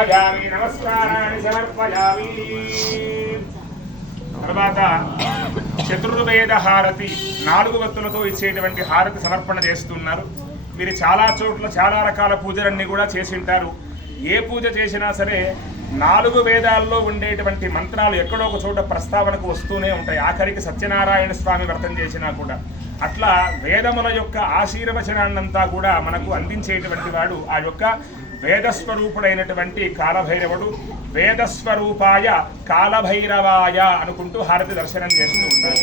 దర్శయామి నమస్కారాన్ని సమర్పయామి. తర్వాత చతుర్వేద హారతి 4 వత్తులతో ఇచ్చేటువంటి హారతి సమర్పణ చేస్తున్నారు. మీరు చాలా చోట్ల చాలా రకాల పూజలన్నీ కూడా చేసి ఉంటారు. ఏ పూజ చేసినా సరే 4 వేదాల్లో ఉండేటువంటి మంత్రాలు ఎక్కడో ఒక చోట ప్రస్తావనకు వస్తూనే ఉంటాయి. ఆఖరికి సత్యనారాయణ స్వామి వ్రతం చేసినా కూడా అట్లా వేదముల యొక్క ఆశీర్వచనాన్నంతా కూడా మనకు అందించేటువంటి వాడు ఆ యొక్క వేదస్వరూపుడైనటువంటి కాలభైరవుడు. వేదస్వరూపాయ కాలభైరవాయ అనుకుంటూ హారతి దర్శనం చేస్తూ ఉంటారు.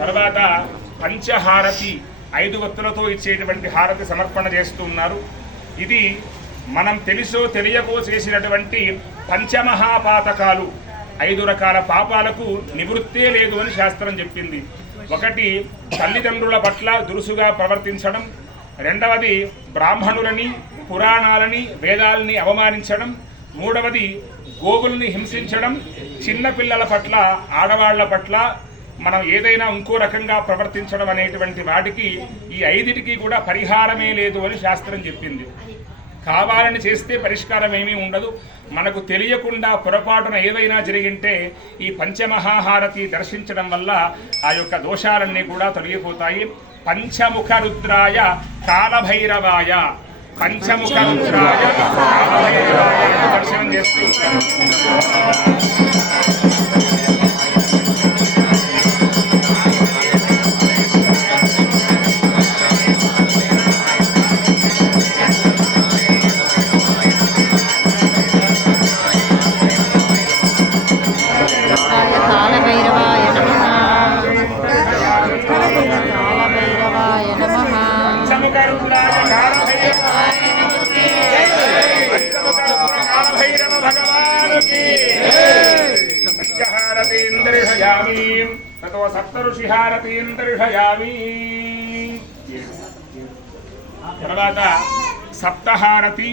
తర్వాత పంచహారతి 5 వత్తులతో ఇచ్చేటువంటి హారతి సమర్పణ చేస్తున్నారు. ఇది మనం తెలుసో తెలియకో చేసినటువంటి పంచమహాపాతకాలు 5 రకాల పాపాలకు నివృత్తే లేదు అని శాస్త్రం చెప్పింది. 1 తల్లిదండ్రుల పట్ల దురుసుగా ప్రవర్తించడం, 2వది బ్రాహ్మణులని పురాణాలని వేదాలని అవమానించడం, 3వది గోవుల్ని హింసించడం, చిన్నపిల్లల పట్ల ఆడవాళ్ల పట్ల మనం ఏదైనా ఇంకో రకంగా ప్రవర్తించడం అనేటువంటి వాటికి ఈ 5టికి కూడా పరిహారమే లేదు అని శాస్త్రం చెప్పింది. కావాలని చేస్తే పరిష్కారం ఏమీ ఉండదు. మనకు తెలియకుండా పొరపాటున ఏదైనా జరిగింటే ఈ పంచమహాహారతి దర్శించడం వల్ల ఆ యొక్క దోషాలన్నీ కూడా తొలగిపోతాయి. పంచముఖ రుద్రాయ కాలభైరవాయ, పంచముఖ రుద్రాయ కాలభైరవాయ దర్శనం చేస్తూ తర్వాత సప్తహారతి,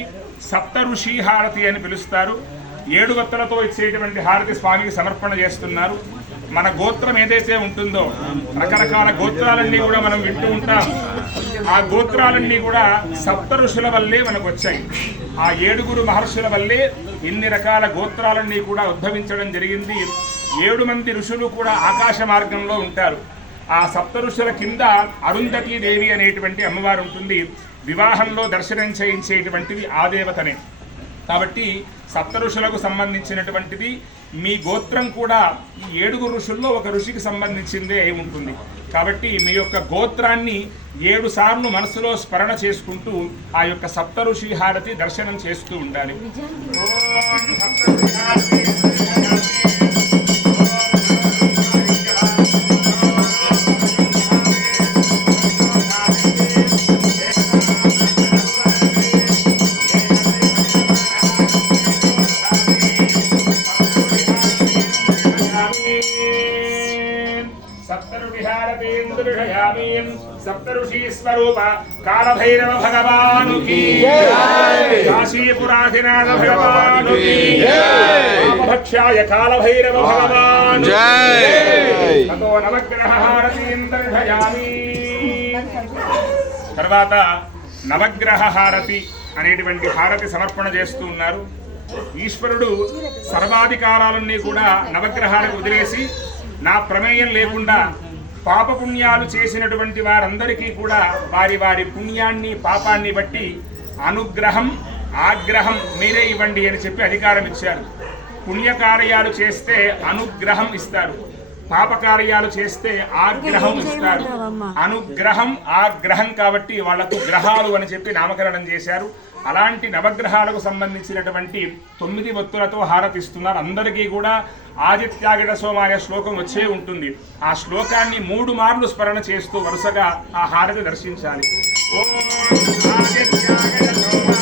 సప్త ఋషి హారతి అని పిలుస్తారు. 7 వత్తులతో ఇచ్చేటువంటి హారతి స్వామికి సమర్పణ చేస్తున్నారు. మన గోత్రం ఏదైతే ఉంటుందో రకరకాల గోత్రాలన్నీ కూడా మనం వింటూ ఉంటాం. ఆ గోత్రాలన్నీ కూడా సప్త ఋషుల వల్లే మనకు వచ్చాయి. ఆ 7 మహర్షుల వల్లే ఇన్ని రకాల గోత్రాలన్నీ కూడా ఉద్భవించడం జరిగింది. 7 మంది ఋషులు కూడా ఆకాశ మార్గంలో ఉంటారు. ఆ సప్త ఋషుల కింద అరుంధతీ దేవి అనేటువంటి అమ్మవారు ఉంటుంది. వివాహంలో దర్శనం చేయించేటువంటిది ఆ దేవతనే. కాబట్టి సప్త ఋషులకు సంబంధించినటువంటిది మీ గోత్రం కూడా ఈ 7 ఋషుల్లో ఒక ఋషికి సంబంధించిందే అయి ఉంటుంది. కాబట్టి మీ యొక్క గోత్రాన్ని 7 సార్లు మనసులో స్మరణ చేసుకుంటూ ఆ యొక్క సప్త ఋషి హారతి దర్శనం చేస్తూ ఉండాలి. सप्तऋषि स्वरूप कालभैरव भगवान की जय, काशीपुराधिनाथ भगवान की जय, भक्षाय कालभैरव भगवान जय. ततो नवग्रह हारतीं दर्शयामि. తర్వాత నవగ్రహ హారతి అనేటువంటి హారతి సమర్పణ చేస్తూ ఉన్నారు. ఈశ్వరుడు సర్వాధికారాలన్నీ కూడా నవగ్రహాలకు వదిలేసి నా ప్రమేయం లేకుండా పాపపుణ్యాలు చేసినటువంటి వారందరికీ కూడా వారి వారి పుణ్యాన్ని పాపాన్ని బట్టి అనుగ్రహం ఆగ్రహం మీరే ఇవ్వండి అని చెప్పి అధికారం ఇచ్చారు. పుణ్యకార్యాలు చేస్తే అనుగ్రహం ఇస్తారు, పాపకార్యాలు చేస్తే ఆగ్రహం ఇస్తాడు. అనుగ్రహం ఆగ్రహం కాబట్టి వాళ్లకు గ్రహాలు అని చెప్పి నామకరణం చేశారు. అలాంటి నవగ్రహాలకు సంబంధించినటువంటి 9 ఒత్తులతో హారతిస్తున్నారు. అందరికీ కూడా ఆదిత్యాగిడ సోమాయ శ్లోకం వచ్చే ఉంటుంది. ఆ శ్లోకాన్ని 3 మార్లు స్మరణ చేస్తూ వరుసగా ఆ హారతి దర్శించాలి. ఓం ఆదిత్యాగిడ సోమాయ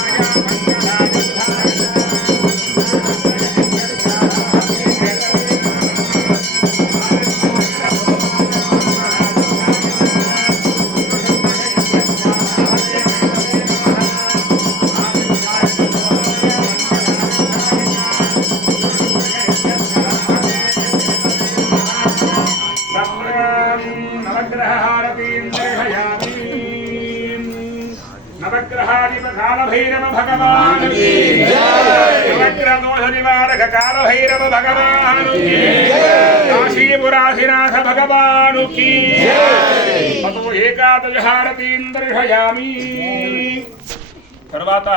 కాలభైరవ భగవాన్ కీ జై. నవగ్రహ దోష నివారక కాలభైరవ భగవాన్ కీ జై. కాశీపురాధినాథ భగవాన్ కీ జై. తతో ఏకాదశ హారతీం దర్శయామి. తర్వాత